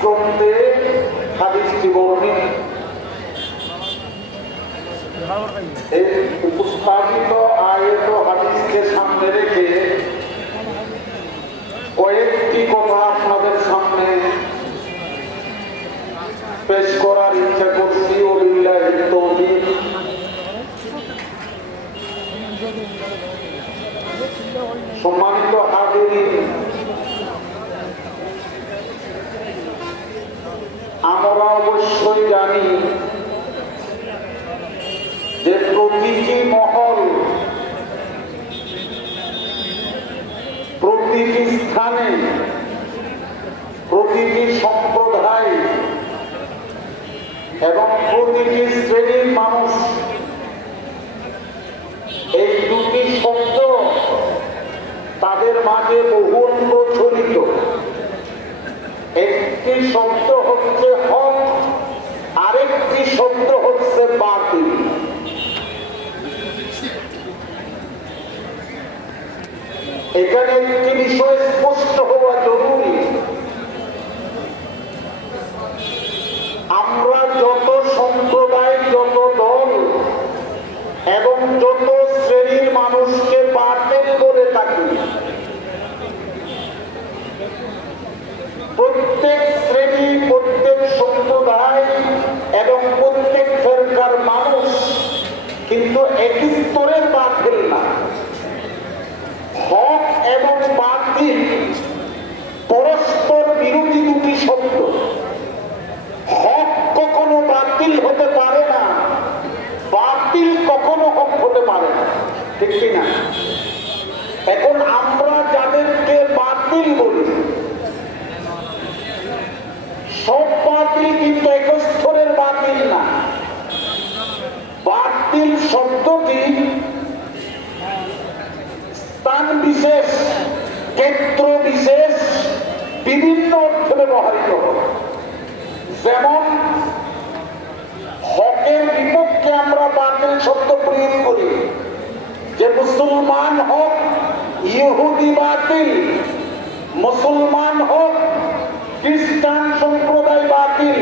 গ্রন্থে হাদিসটি বর্ণিত। এই উপস্থাপিত আয়াত ও হাদিসকে সামনে রেখে কয়েকটি কথা আপনাদের সামনে পেশ করার ইচ্ছা করছি। ওবিল্লাহি তাওফীক। সম্মানিত হাজিরিন, আমরা অবশ্যই জানি যে প্রতিটি মহল, প্রতিটি স্থানে, প্রতিটি সম্প্রদায় এবং প্রতিটি শ্রেণীর মানুষ এই দুটি শব্দ তাদের মাঝে বহুল প্রচলিত। একটি শব্দ হচ্ছে হক, আরেকটি শব্দ হচ্ছে বাতিল। এখানে একটি বিষয় স্পষ্ট হওয়া জরুরি। আমরা যত সম্প্রদায়, যত দল এবং যত শ্রেণীর মানুষকে বাতিল বলে থাকি, প্রত্যেক শ্রেণী, প্রত্যেক সম্প্রদায় এবং প্রত্যেক ফেরকার মানুষ কিন্তু একই স্তরের বাতিল না। হক এবং বাতিল পরস্পর বিরোধী দুটি শব্দ। হক কখনো বাতিল হতে পারে না, বাতিল কখনো হক হতে পারে না, ঠিক কিনা? এখন আমরা যাদেরকে বাতিল বলি, সব বাতিল কিন্তু এক স্তরের বাতিল না। বাতিল শব্দটি স্থান বিশেষ, ক্ষেত্র বিশেষ বিভিন্ন অর্থে ব্যবহৃত হয়। যেমন হকের বিপক্ষে আমরা বাতিল শব্দ প্রয়োগ করি, যে মুসলমান হক, ইহুদি বাতিল। মুসলমান হক, খ্রিস্টান সম্প্রদায় বাতিল।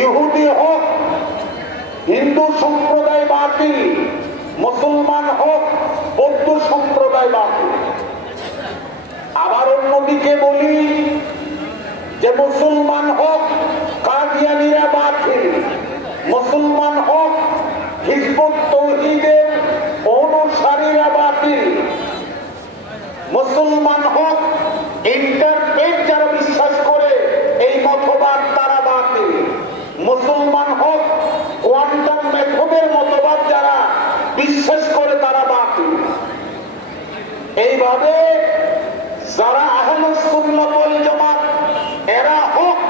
ইহুদি হক, হিন্দু সম্প্রদায় বাতিল। মুসলমান হক, বৌদ্ধ সম্প্রদায় বাতিল। আবার অন্যদিকে বলি যে মুসলমান হক, কাদিয়ানীরা বাতিল। মুসলমান হক, হিজবুত তাওহীদের অনুসারীরা বাতিল। মুসলমান হক, ইন্টারফেথ যারা বিশ্বাস করে এই মতবাদ তারা বাতিল। মুসলমান হক, কোয়ান্টাম মেথডের মতবাদ যারা বিশ্বাস করে তারা বাতিল। এইভাবে যারা আহলুস সুন্নাত ওয়াল জামাত এরা হক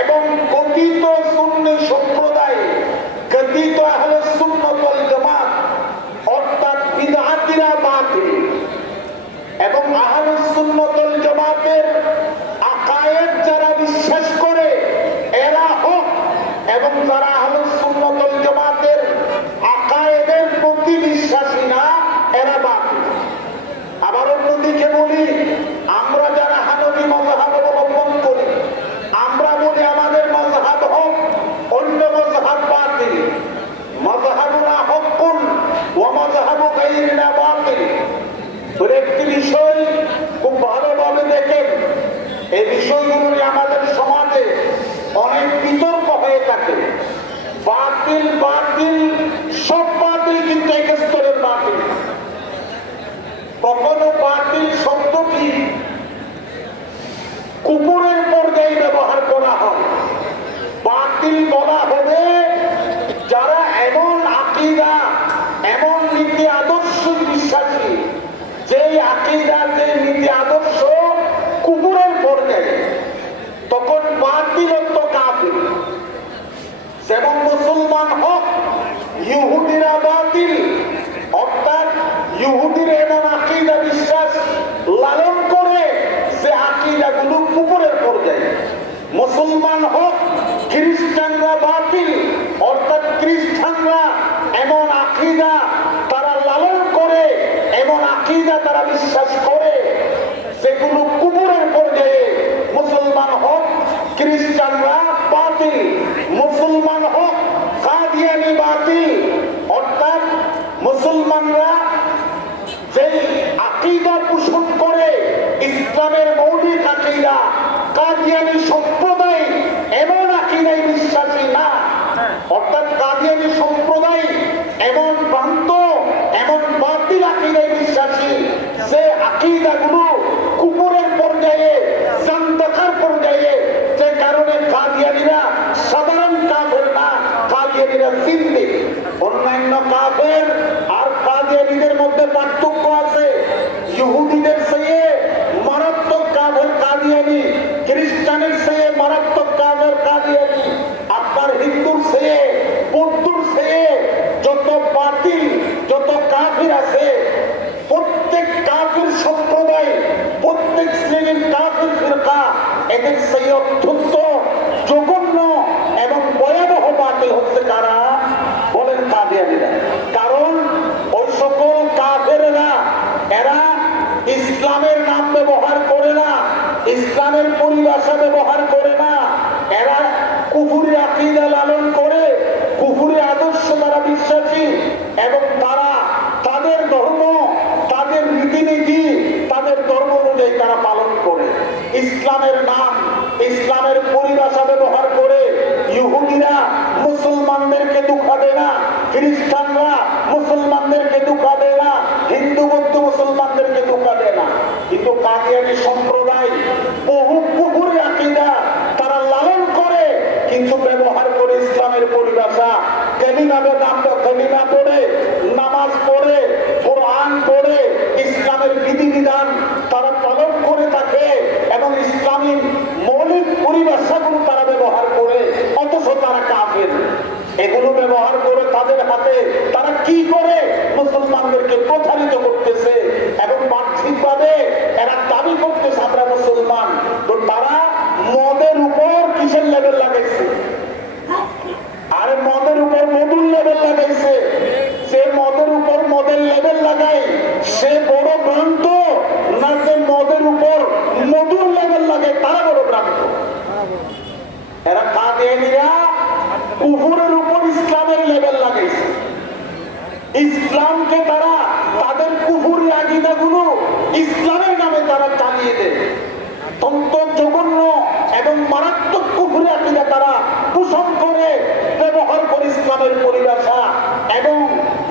এবং কথিত সুন্নি সম্প্রদায়, কথিত আহলুস সুন্নাত ওয়াল জামাত অর্থাৎ বিদআতীরা বাতিল। এবং আহলুস সুন্নাত ওয়াল জামাতের আকায়েদ যারা বিশ্বাস করে এরা হক, এবং যারা আহলুস সুন্নাত ওয়াল জামাতের আকায়েদের প্রতি বিশ্বাসী না এরা বাতিল। আবার অন্যদিকে বলি, আমরা যারা হানফি মাযহাব অবলম্বন করি, আমরা বলি আমাদের মাযহাব হক, অন্য মাযহাব বাতিল। মাযহাবুনা হক্কুন ওয়া মাযহাবু গায়রিনা বাতিল। তোর একটি বিষয় খুব ভালোভাবে দেখেন, এই বিষয়গুলো নিয়ে আমাদের সমাজে অনেক বিতর্ক হয়ে থাকে। বাতিল বাতিল, সব বাতিল কিন্তু এক স্তরের বাতিল। কখনো বাতিল শব্দটি কুফরের পর্যায়ে ব্যবহার করা হয়। বাতিল বলা হবে যারা এমন আকীদা, এমন নীতি আদর্শ বিশ্বাসী, যেই আকীদা, যে নীতি আদর্শ কুফরের পর্যায়ে, তখন বাতিল তো কাফির। যেমন মুসলমান হক, ইহুদিরা বাতিল, অর্থাৎ ইহুদিরা এমন আকীদা বিশ্বাস লালন করে যে আকীদাগুলো কুফরের পর্যায়ে। মুসলমান হক, খ্রিস্টানরা বাতিল, অর্থাৎ খ্রিস্টানরা এমন আকীদা তারা লালন করে, এমন আকীদা তারা বিশ্বাস করে যেগুলো কুফরের পর্যায়ে। মুসলমান হক, খ্রিস্টানরা বাতিল, মুসলমান হোক কাদিয়ানি বাতিল। অর্থাৎ মুসলমানরা যেই আকীদা পোষণ করে ইসলামের মৌলিক আকীদা, কাদিয়ানি সম্প্রদায় এমন আকীদায় বিশ্বাসী না। অর্থাৎ কাদিয়ানি সম্প্রদায় এমন ভ্রান্ত, এমন বাতিল আকীদায় বিশ্বাসী যে আকীদাগুলো কুফরের পর্যায়ে, জান্দাকার পর্যায়ে, যে কারণে কাদিয়ানীরা সাধারণ কাফের না, কাদিয়ানীরা জিন্দিক। অন্যান্য কাফের আর কাদিয়ানীদের মধ্যে পার্থক্য আছে। ইহুদিদের চেয়ে মারাত্মক কাফের কাদিয়ানী, খ্রিস্টানের চেয়ে মারাত্মক কাফের কাদিয়ানী, আপনার হিন্দুর চেয়ে, বৌদ্ধর চেয়ে যত বাতিল, যত কাফির আছে, প্রত্যেক কাফির সম্প্রদায়, প্রত্যেক শ্রেণীর কাফির ফিরকা এদের সেই অত্যন্ত জঘন্য এবং ভয়াবহ বাতিল হচ্ছে কারা? বলেন কাদিয়ানীরা। কারণ ওই সকল কাফেররা এরা ইসলামের নাম ব্যবহার করে না, ইসলামের পরিভাষা ব্যবহার করে না, এরা কুফরি আকীদা লালন করে, কুফরি আদর্শ দ্বারা বিশ্বাসী এবং তারা তাদের ধর্ম, তাদের রীতিনীতি, তাদের ধর্ম অনুযায়ী তারা পালন করে। ইসলামের নাম, ইসলামের পরিভাষা ব্যবহার করে ইহুদিরা মুসলমানদেরকে দুঃখা দেয় না, খ্রিস্টানরা মুসলমানদেরকে দুঃখা দেয় না, হিন্দু বৌদ্ধ মুসলমানদেরকে দুঃখা দেয় না। কিন্তু কাদিয়ানী সম্প্রদায় বহু কুফরি আকীদা তারা লালন করে, কিন্তু ব্যবহার করে ইসলামের পরিভাষা, কালিমা পড়ে, নামাজ পড়ে, কোরআন পড়ে, ইসলামের বিধিবিধান তারা পালন করে থাকে এবং ইসলামী মৌলিক পরিভাষাগুলো তারা ব্যবহার করে, অথচ তারা কাফের। এগুলো ব্যবহার করে তাদের হাতে তারা কি করে? মুসলমানদেরকে প্রতারিত করতেছে এবং বাহ্যিকভাবে এরা দাবি করতেছে আমরা মুসলমান। তো তারা মদের উপর কিসের লেভেল লাগাইছে? আরে মদের উপর মধুর লেভেল লাগাইছে। সে মদের উপর মদের লেভেল লাগায় সে বড় ভ্রান্ত, না যে মদের উপর মধুর লেভেল লাগায় তারা বড় ভ্রান্ত। এরা কাদিয়ানীরা কুফরের উপর ইসলামের লেভেল লাগাইছে। ইসলামকে তারা তাদের কুফরি আকীদাগুলো ইসলামের নামে তারা চালিয়ে দেয়। অত্যন্ত জঘন্য এবং মারাত্মক কুফরি আকীদা তারা পোষণ করে, ব্যবহার করে ইসলামের পরিভাষা এবং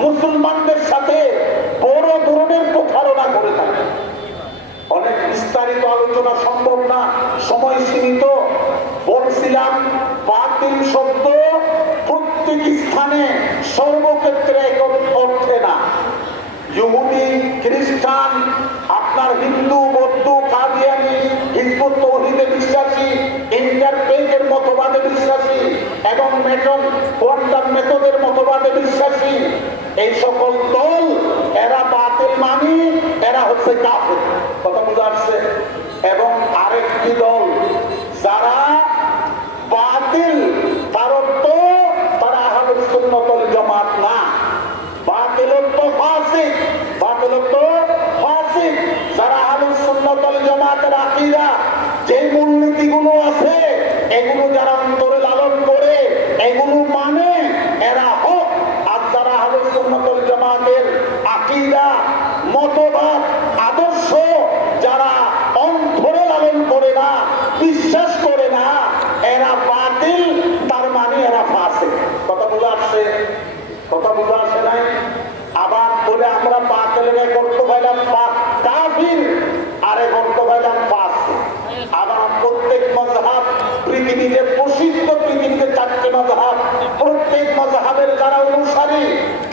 মুসলমানদের সাথে বড় ধরনের প্রতারণা করে থাকে। অনেক বিস্তারিত আলোচনা সম্ভব না, সময় সীমিত। বলছিলাম বাতিল শব্দ প্রত্যেক স্থানে সর্বক্ষেত্রে এক অর্থে না। ইহুদি, খ্রিস্টান, আপনার হিন্দু, বৌদ্ধ, কাদিয়ানী, হিজবুত তাওহীদে বিশ্বাসী, ইন্টারফেথের মতবাদে বিশ্বাসী এবং কোয়ান্টাম মেথডের মতবাদে বিশ্বাসী, এই সকল দল এরা বাতিল মানি, এরা হচ্ছে কাফের। কথা বোঝা যাচ্ছে? এবং আরেকটি দল যারা বাতিল, তার অর্থ তারা আহলুস সুন্নাত ওয়াল জামাত না। বাতিল অর্থ ফাসিক, বাতিল অর্থ ফাসিক। যারা আহলুস সুন্নাত ওয়াল জামাতের আকীদা, যে মূলনীতিগুলো আছে এগুলো যারা অন্তরে লালন করে, এগুলো মানে এরা হক। আর যারা আহলুস সুন্নাত ওয়াল জামাতের আকীদা, মতবাদ, আদর্শ যারা অন্তরে লালন করে না, বিশ্বাস করে না, এরা বাতিল, তার মানে এরা ফাসিক। কথা বোঝা আসছে? কথা বোঝা আসে নাই? আবার বলে আমরা বাতিলের এক অর্থ পাইলাম কাফির, আর এক অর্থ পাইলাম ফাসিক। আবার প্রত্যেক মাযহাব পৃথিবীতে প্রসিদ্ধ, পৃথিবীতে 4টি মাযহাব, প্রত্যেক মাযহাবের যারা অনুসারী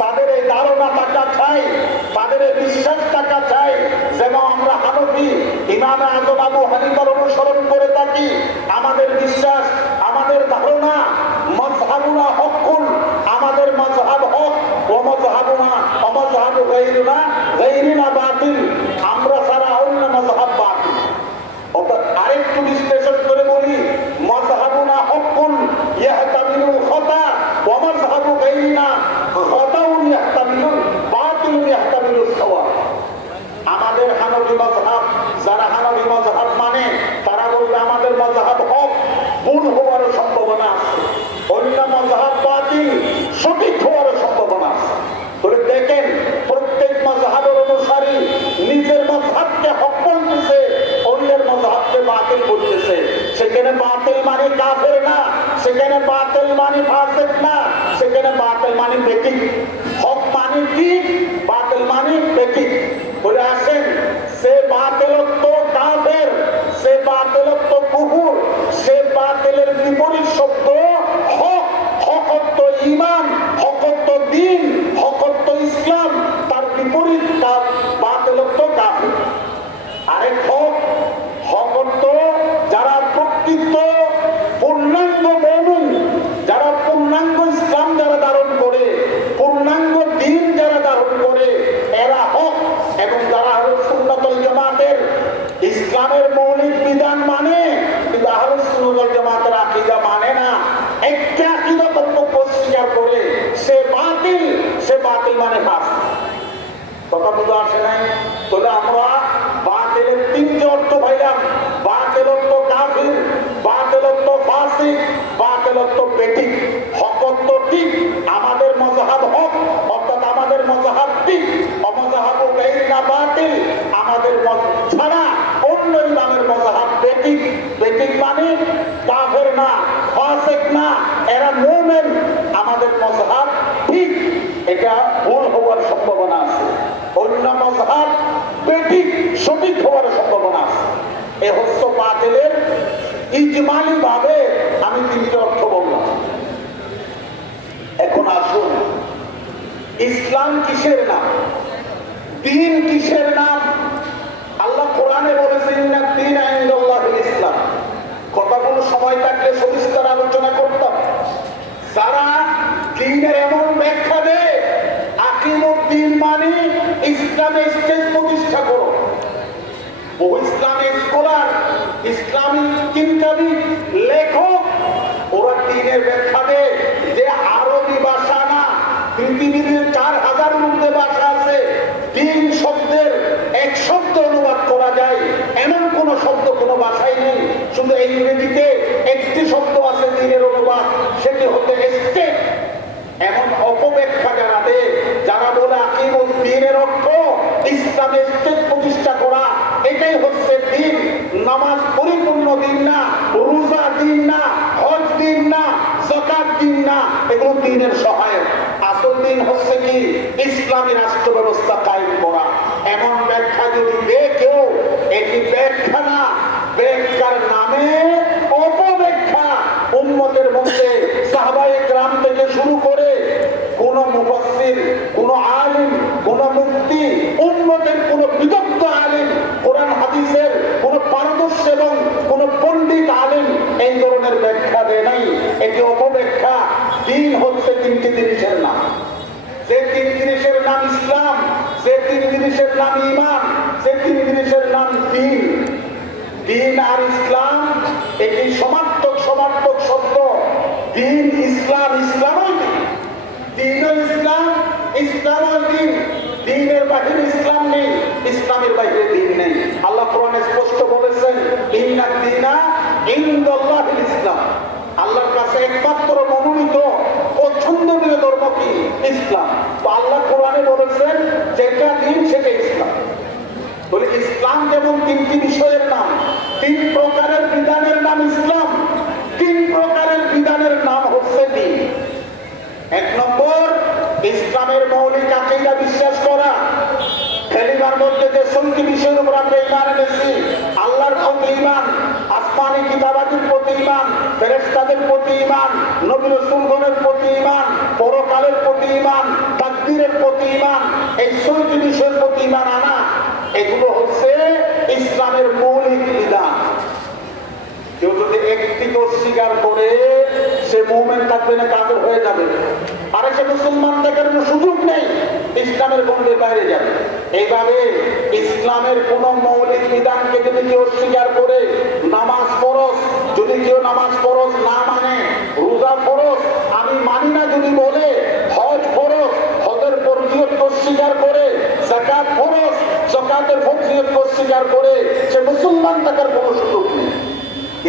তাদের এই ধারণা থাকা চাই, তাদের এই বিশ্বাস থাকা চাই যেন আমরা হানফি ইমাম আযম আবু হানিফার অনুসরণ করে থাকি। আমাদের বিশ্বাস, আমাদের ধারণা মাযহাবুনা হকুন, আমাদের মাযহাব হক, ওয়া মাযহাবুনা ওয়া মাযহাবু গায়রিনা বাতিল, আমরা ছাড়া অন্য মাযহাব বাতিল। অর্থাৎ আরেকটু বিশ্লেষণ করে বলি, মাযহাবুনা বাতিল মানে কাফের না, সেখানে বাতিল মানে ফাসিক না, সেখানে বাতিল মানে বেঠিক। হক মানে ঠিক, বাতিল মানে বেঠিক। বলে আসেন, সে বাতিলত্ব কাফের, সে বাতিলত্ব কুফর, সে বাতিলের বিপরীত শব্দ হক। হকত্ব ঈমান, হকত্ব দ্বীন, হকত্ব ইসলাম, তার বিপরীত বাতিলত্ব কাফের। আরেক হক, হকত্ব যারা প্রকৃত পূর্ণাঙ্গ মুমিন, যারা পূর্ণাঙ্গ ইসলাম যারা ধারণ করে, পূর্ণাঙ্গ দ্বীন যারা ধারণ করে, এরা হক। এবং যারা আহলে সুন্নাত ওয়াল জামাতের ইসলামের মৌলিক বিধান মানে, কিন্তু আহলে সুন্নাত ওয়াল জামাতের আকীদা মানে না, একটা আকীদা কর্তব্য স্বীকার করে, সে বাতিল, সে বাতিল মানে ফাসিক। কথা বুঝে আসে নাই? তাহলে আমরা বাতিলের তিনটি অর্থ পাইলাম: বাতিলত্ব কাফির, বাতিলত্ব ফাসিক, বাতিলত্ব বেঠিক। হকত্ব ঠিক, আমাদের মযহাব হক, অর্থাৎ আমাদের মযহাব ঠিক। অমযহাব গায়রিনা বাতিল, আমাদের ছাড়া অন্য ইমামের মযহাব বেঠিক। বেঠিক মানে কাফের না, ফাসিক না, এরা মুমিন, আমাদের মযহাব ঠিক। এটা ভুল হওয়ার সম্ভাবনা আছে, অন্য মযহাব বেঠিক, সঠিক হওয়ার সম্ভাবনা আছে। এ হচ্ছে বাতিলের ইজমালি ভাবে আমি তিনটে অর্থ বললাম। এখন আসুন, ইসলাম কিসের নাম, দ্বীন কিসের নাম? আল্লাহ কোরআনে বলেছেন, ইন্নাদ দীনা ইনদাল্লাহিল ইসলাম। কথাগুলো সময় থাকলে সবিস্তার আলোচনা করতাম। যারা দ্বীনের এমন ব্যাখ্যা দেয়, আকিমুদ্দিন মানে ইসলামে স্টেজ প্রতিষ্ঠা করো। বহু ইসলামিক স্কলার, ইসলামিক চিন্তাবিদ, লেখক, ওরা দ্বীনের ব্যাখ্যা দেয় যে আরবি ভাষা না, পৃথিবীর 4000 ঊর্ধ্বে ভাষা আছে। দ্বীন শব্দের এক শব্দ অনুবাদ করা যায় এমন কোন শব্দ কোন ভাষায় নেই। শুধু ইংরেজিতে একটি শব্দ আছে দ্বীনের অনুবাদ, সেটি হতে স্টেট। এমন অপব্যাখ্যা যারা দেয়, যারা বলে আকিমুদ্দিনের অর্থ ইসলামে স্টেট প্রতিষ্ঠা করা, এটাই হচ্ছে দ্বীন। নামাজ পরিপূর্ণ দিন না, রোজা দিন না, হজ দিন না, যাকাত দিন না, এগুলো দ্বীনের সহায়ক। আসল দ্বীন হচ্ছে কি? ইসলামী রাষ্ট্র ব্যবস্থা কায়েম করা। এমন ব্যাখ্যা যদি দেয় কেউ, এটি ব্যাখ্যা না, ব্যাখ্যার নামে অপব্যাখ্যা। উম্মতের মধ্যে সাহাবায়ে কেরাম থেকে শুরু করে কোন মুফাসসির, কোন আলিম, কোন মুফতি, উম্মতের কোন বিদগ্ধ আলিম, কোরআন হাদিসের কোন পারদর্শী এবং কোন পণ্ডিত আলিম এই ধরনের ব্যাখ্যা দেয় নাই। এটি অপব্যাখ্যা। দ্বীন হচ্ছে তিনটি জিনিসের নাম। যে তিন জিনিসের নাম ইসলাম, যে তিন জিনিসের নাম ঈমান, যে তিন জিনিসের নাম দ্বীন। দ্বীন আর ইসলাম এটি সমার্থক শব্দ। দ্বীন ইসলাম, ইসলামই দ্বীন, ইসলাম, ইসলামই দ্বীন। দ্বীনের বাহিরে ইসলাম নেই, ইসলামের বাহিরে দ্বীন নেই। আল্লাহ কোরআনে স্পষ্ট বলেছেন, ইন্নাদ দীনা ইনদাল্লাহিল ইসলাম। আল্লাহর কাছে একমাত্র মনোনীত পছন্দনীয় ধর্ম কি? ইসলাম। তো আল্লাহ কোরআনে বলেছেন যেটা দ্বীন সেটা ইসলাম। বলে ইসলাম যেমন তিনটি বিষয়ের নাম, 3 প্রকারের বিধানের নাম ইসলাম, 3 প্রকারের বিধানের নাম হচ্ছে দ্বীন। 1 নম্বর, ইসলামের মৌলিক আকীদা বিশ্বাস করা। কালিমার মধ্যে যে 6টি বিষয়ের উপর আমরা ঈমান এনেছি: আল্লাহর প্রতি ঈমান, আসমানি কিতাবাদির প্রতি ঈমান, ফেরেশতাদের প্রতি ঈমান, নবী রাসূলগণের প্রতি ঈমান, পরকালের প্রতি ঈমান, তাকদীরের প্রতি ঈমান। এই 6টি বিষয়ের প্রতি ঈমান আনা, এগুলো হচ্ছে ইসলামের মৌলিক বিধান। কেউ যদি একটি অস্বীকার করে, সে মুমিন থাকবে না, কাফের হয়ে যাবে। আরে সে মুসলমান থাকার কোনো সুযোগ নেই, ইসলামের গণ্ডির বাইরে যাবে। এইভাবে ইসলামের কোন মৌলিক বিধানকে যদি কেউ অস্বীকার করে, নামাজ ফরজ, যদি কেউ নামাজ ফরজ না মানে, রোজা ফরজ আমি মানি না যদি বলে, হজ ফরজ, হজের ফরজিয়ত অস্বীকার করে, যাকাত ফরজ, যাকাতের ফরজিয়ত অস্বীকার করে, সে মুসলমান থাকার কোনো সুযোগ নেই।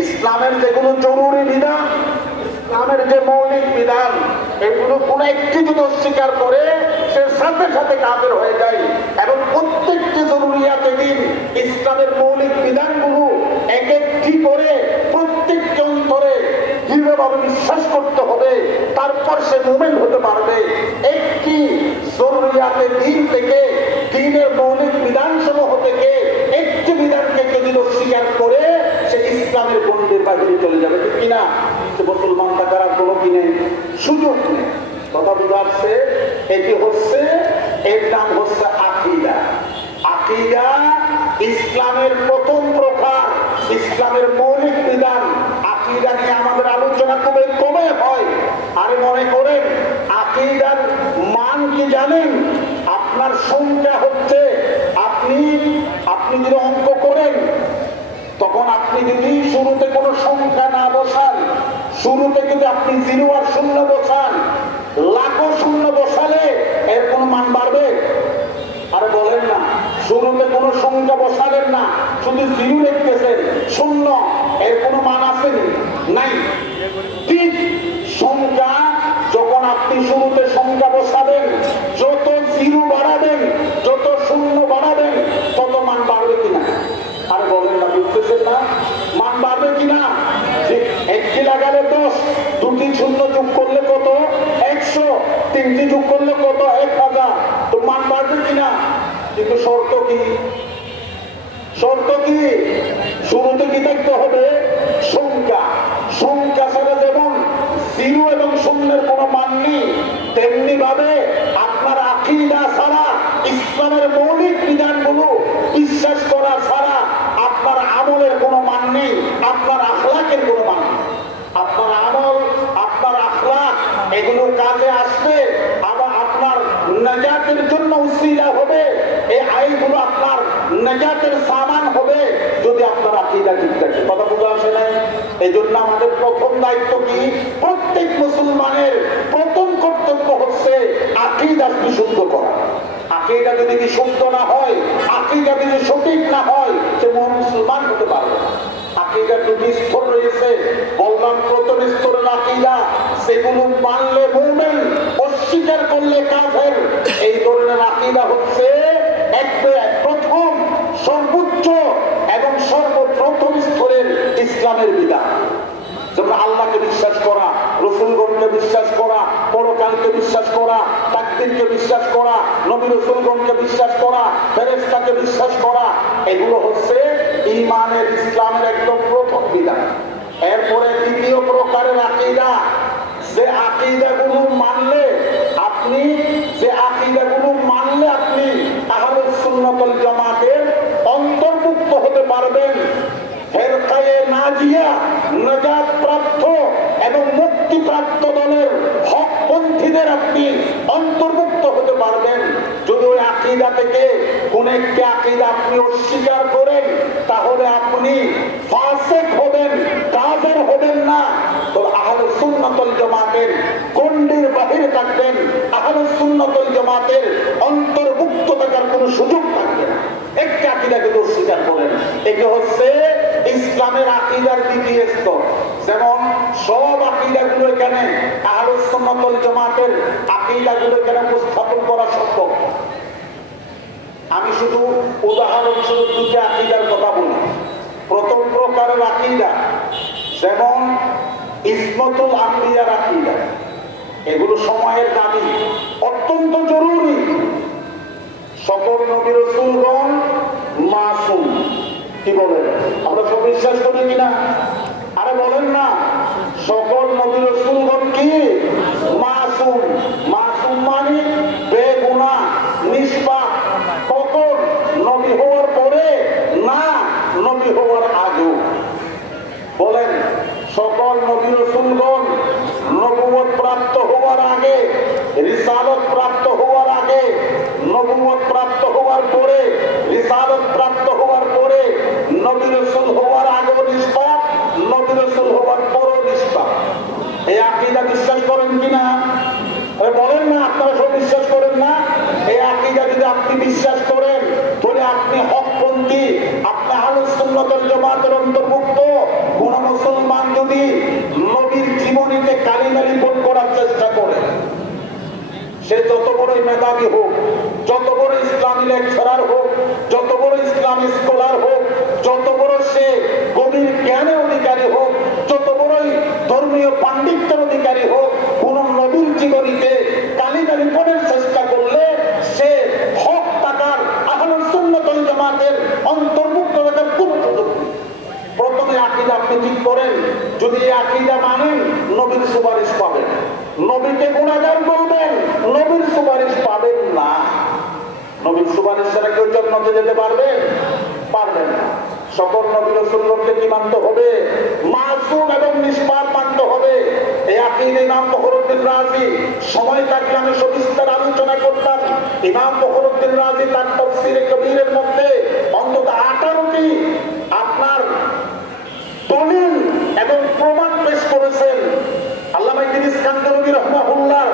ইসলামের যেগুলো জরুরি বিধান, ইসলামের যে মৌলিক বিধান, এগুলো কোন একটি যদি অস্বীকার করে, সে সাথে সাথে কাফের হয়ে যায়। এবং প্রত্যেকটি জরুরিয়াতে দিন ইসলামের মৌলিক বিধানগুলো এক একটি করে প্রত্যেকটি অন্তর দৃঢ়ভাবে বিশ্বাস করতে হবে, তারপর সে মুমিন হতে পারবে। একটি জরুরিয়াতে দিন থেকে, দিনের মৌলিক বিধানসমূহ থেকে একটি বিধানকে যদি অস্বীকার করে, সে ইসলামের গণ্ডির বাইরে চলে যাবে। ঠিক কিনা? সে মুসলমান থাকার আর কোনো কি নেই, সুযোগ নেই। কথা বুঝাচ্ছে? এটি হচ্ছে, এর নাম হচ্ছে আকীদা। আকীদা ইসলামের প্রথম প্রকার, ইসলামের মৌলিক বিধান। আকীদা নিয়ে আমাদের আলোচনা খুবই কমে হয়। আর মনে করেন আকীদার মান কি জানেন? আপনার সংখ্যা হচ্ছে, আপনি যদি অঙ্ক করেন, তখন আপনি যদি শুরুতে কোনো সংখ্যা না বসান, শুরুতে যদি আপনি 0 আর 0 বসান, লাখো শূন্য বসালে এর কোন মান বাড়বে? আরে বলেন না, শুরুতে কোনো সংখ্যা বসালেন না, শুধু 0 লিখতেছেন, 0, এর কোনো মান আছে নাই। ঠিক সংখ্যা, যখন আপনি শুরুতে সংখ্যা বসাবেন, যত 0 বাড়াবেন, যত 0 বাড়াবেন, তত মান বাড়বে কিনা? আর বলেন না, বুঝতেছেন না? মান বাড়বে কিনা? একটি লাগালে 10, 2টি শূন্য যোগ করলে কত? 100, 3টি যোগ করলে কত? 1000। তো মান বাড়বে কিনা? কিন্তু শর্ত কি? শর্ত কি? শুরুতে কি দেখতে হবে? সংখ্যা। সংখ্যা ছাড়া যেমন 0 এবং 0-এর কোনো মান নেই, তেমনি ভাবে আপনার আকীদা ছাড়া, ইসলামের মৌলিক বিধানগুলো বিশ্বাস করা ছাড়া আপনার আমলের কোনো মান নেই, আপনার আখলাকের কোনো মান নেই। আপনার আমল, আপনার আখলাক, এগুলো কাজে আসবে, আবার আপনার নাজাতের জন্য উসিলা হবে। এই আইনগুলো আপনার নাজাতের সামান হবে যদি আপনার আকীদা ঠিক থাকে। কথা বুঝা আসে নাই? এই জন্য আমাদের প্রথম দায়িত্ব কি? প্রত্যেক মুসলমানের প্রথম কর্তব্য হচ্ছে আকীদা বিশুদ্ধ করা। আকীদা যদি বিশুদ্ধ না হয়, আকীদা যদি সঠিক না হয়, সে মুসলমান হতে পারবে না। আকীদার 2টি স্তর রয়েছে, বললাম প্রথম স্তরের আকীদা, সেগুলো মানলে মুমিন, অস্বীকার করলে কাফের। এই ধরনের আকীদা হচ্ছে প্রথম, সর্বোচ্চ এবং সর্বপ্রথম স্তরের ইসলামের বিধান। যেমন আল্লাহকে বিশ্বাস করা, রাসূলগণকে বিশ্বাস করা, পরকালকে বিশ্বাস করা, তাকদীরকে বিশ্বাস করা, নবী রাসূলগণকে বিশ্বাস করা, ফেরেশতাকে বিশ্বাস করা, এগুলো হচ্ছে ঈমানের, ইসলামের একদম প্রথম বিধান। এরপরে দ্বিতীয় প্রকারের আকীদা, যে আকীদাগুলো মানলে আপনি, আহলুস সুন্নাত ওয়াল জামাতের অন্তর্ভুক্ত হতে পারবেন। ফেরকায়ে নাজিয়া, নাজাত প্রাপ্ত এবং মুক্তিপ্রাপ্ত দলের হকপন্থীদের আপনি অন্তর্ভুক্ত হতে পারবেন। যদি ওই আকীদা থেকে কোন একটি আকীদা আপনি অস্বীকার করেন, তাহলে আপনি ফাসিক হবেন, কাফের হবেন না। তো আহলুস সুন্নাত ওয়াল জামাতের গণ্ডির বাহিরে থাকবেন, আহলুস সুন্নাত ওয়াল জামাতের অন্তর্ভুক্ত থাকার কোনো সুযোগ থাকবে না। একটি আকীদাকে অস্বীকার করেন, এটি হচ্ছে ইসলামের আকীদার দ্বিতীয় স্তর। যেমন সব আকীদাগুলো এখানে, আহলুস সুন্নাত ওয়াল জামাতের আকীদাগুলো এখানে উপস্থাপন করা সম্ভব। আমি শুধু উদাহরণস্বরূপ 2টি আকীদার কথা বলি। প্রথম প্রকারের আকীদা, যেমন ইসমতুল আম্বিয়ার আকীদা, এগুলো সময়ের দাবি, অত্যন্ত জরুরি। সকল নবী রাসূলগণ মাসুম। কি বলেন? আমরা সব বিশ্বাস করি কিনা? আরে বলেন না, সকল নবী রাসূলগণ কি মাসুম? মাসুম মানে বেগুনাহ, নিষ্পাপ। কখন? নবী হওয়ার পরে না নবী হওয়ার আগে? বলেন, সকল নবী রাসূলগণ নবুয়ত প্রাপ্ত হওয়ার আগে, রিসালাত প্রাপ্ত হওয়ার আগে, নবুয়ত প্রাপ্ত হওয়ার পরে, রিসালাত প্রাপ্ত হওয়ার পরে, নবী রাসূল হওয়ার আগেও নিষ্পাপ, নবী রাসূল হওয়ার পরেও নিষ্পাপ। এই আকীদা বিশ্বাস করেন কিনা? বলেন না, আপনারা সব বিশ্বাস করেন না? এই আকীদা যদি আপনি বিশ্বাস করেন, তাহলে আপনি হকপন্থী, আপনি আহলুস সুন্নাত ওয়াল জামাতের অন্তর্ভুক্ত। কোন মুসলমান যদি নবীর জীবনীতে কালিমা লিখন করার চেষ্টা করে, সে যত বড়ই মেধাবী হোক, যত বড় ইসলামী লেকচারার হোক, যত বড় ইসলামী স্কলার হোক, যত বড় সে গভীর জ্ঞানের অধিকারী হোক, যত বড়ই ধর্মীয় ধর্মীয় পাণ্ডিত্যের অধিকারী হোক, কোন নবীর জীবনীতে কালিদারি পড়ার চেষ্টা করলে সে হক টাকার আহলে সুন্নাত ওয়াল জামাতের অন্তর্ভুক্ত হতে পুরো। প্রথমে আকীদা আপনি ঠিক করেন, যদি এই আকীদা মানেন নবীর সুপারিশ পাবেন, নবীকে গুনাহগার বলবেন, নবীর সুপারিশ পাবেন না। নবীর সুপারিশ ছাড়া কেউ জান্নাতে যেতে পারবে? পারবেন না। সকল নবী রাসূলকে কি মানতে হবে? মাসুম এবং নিষ্পাপ মানতে হবে। এই আকীদা ইমাম ফখরুদ্দীন রাজি, সময় থাকলে আমি সবিস্তার আলোচনা করতাম। ইমাম ফখরুদ্দীন রাজি তার তাফসীরে কবীরের মধ্যে অন্তত 18টি আপনার দলিল এবং প্রমাণ পেশ করেছেন। আল্লামা ইদ্রিস কান্দরবী রাহমাহুল্লাহ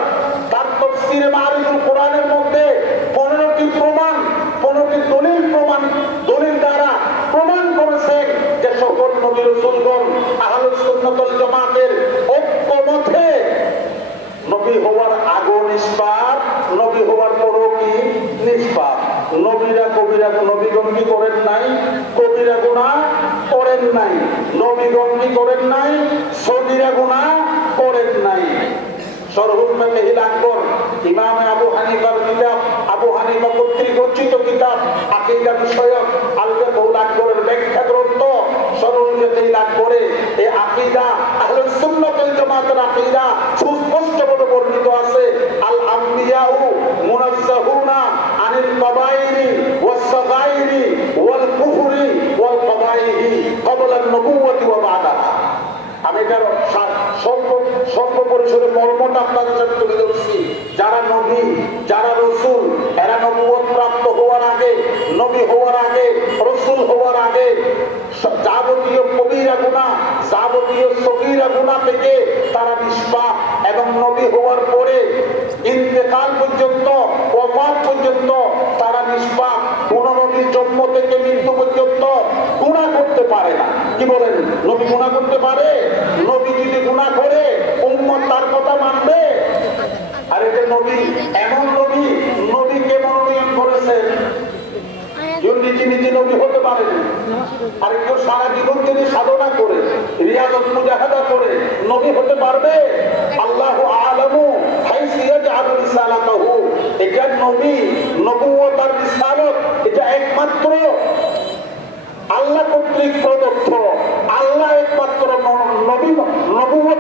তার তাফসীরে মারিফুল কোরআনের মধ্যে 15টি প্রমাণ, 15টি দলিল দ্বারা প্রমাণ করেছেন যে সকল নবী রাসূলগণ আহলুস সুন্নাত ওয়াল জামাতের ঐক্যমতে নবী হওয়ার আগেও নিষ্পাপ, নবী হওয়ার পরও কি নিষ্পাপ। নবীগণ কি করেন নাই? কবিরা গুনাহ করেন নাই। নবীগণ কি করেন নাই? সগীরা গুনাহ করেন নাই। শরহুল ফাকিহিল আকবর ইমাম আবু হানিফার কিতাব, আবু হানিফা কর্তৃক রচিত কিতাব আকীদা বিষয়ক আল-ফাকিহুল আকবরের ব্যাখ্যা গ্রন্থ শরহুল ফাকিহিল আকবরে এই আকীদা আহলুস সুন্নাত ওয়াল জামাতের আকীদা সুস্পষ্টভাবে বর্ণিত আছে। আল আমবিয়াউ মুনাজ্জাহুনা আনিল কাবাইরি ওয়াস সাগাইরি ওয়াল কুফরি ওয়াল কাবাইহি ক্বাবলা আন-নবুওয়াতি ওয়া বা'দাহা। আমি এটার স্বল্প পরিসরে মর্মটা আপনাদের সাথে তুলে ধরছি। যারা নবী, যারা রসুল, এরা নবুয়ত প্রাপ্ত হওয়ার আগে, নবী হওয়ার আগে, রসুল হওয়ার আগে যাবতীয় কবিরা গুনাহ, যাবতীয় সগীরা গুনাহ থেকে তারা নিষ্পাপ, এবং নবী হওয়ার পরে ইন্তেকাল পর্যন্ত, ওফাত পর্যন্ত তারা নিষ্পাপ। কোন নবীর জন্ম থেকে মৃত্যু পর্যন্ত গুনাহ করতে পারে না। কি বলেন? নবী গুনাহ করতে পারে? নবী যদি গুনাহ করে উম্মত তার কথা মানবে? আর এটা নবী, এমন নবীকে মনোনয়ন করেছেন নিজে নবী হতে পারেন। আর কেউ সারা জীবন যদি সাধনা করে, রিয়াজত মুজাহাদা করে নবী হতে পারবে? আল্লাহু আ'লামু হাইসু ইয়াজআলু রিসালাতাহু। এটা নবী, নবুয়ত আর রিসালাত এটা একমাত্র আল্লাহ কর্তৃক প্রদত্ত। আল্লাহ একমাত্র নবুয়ত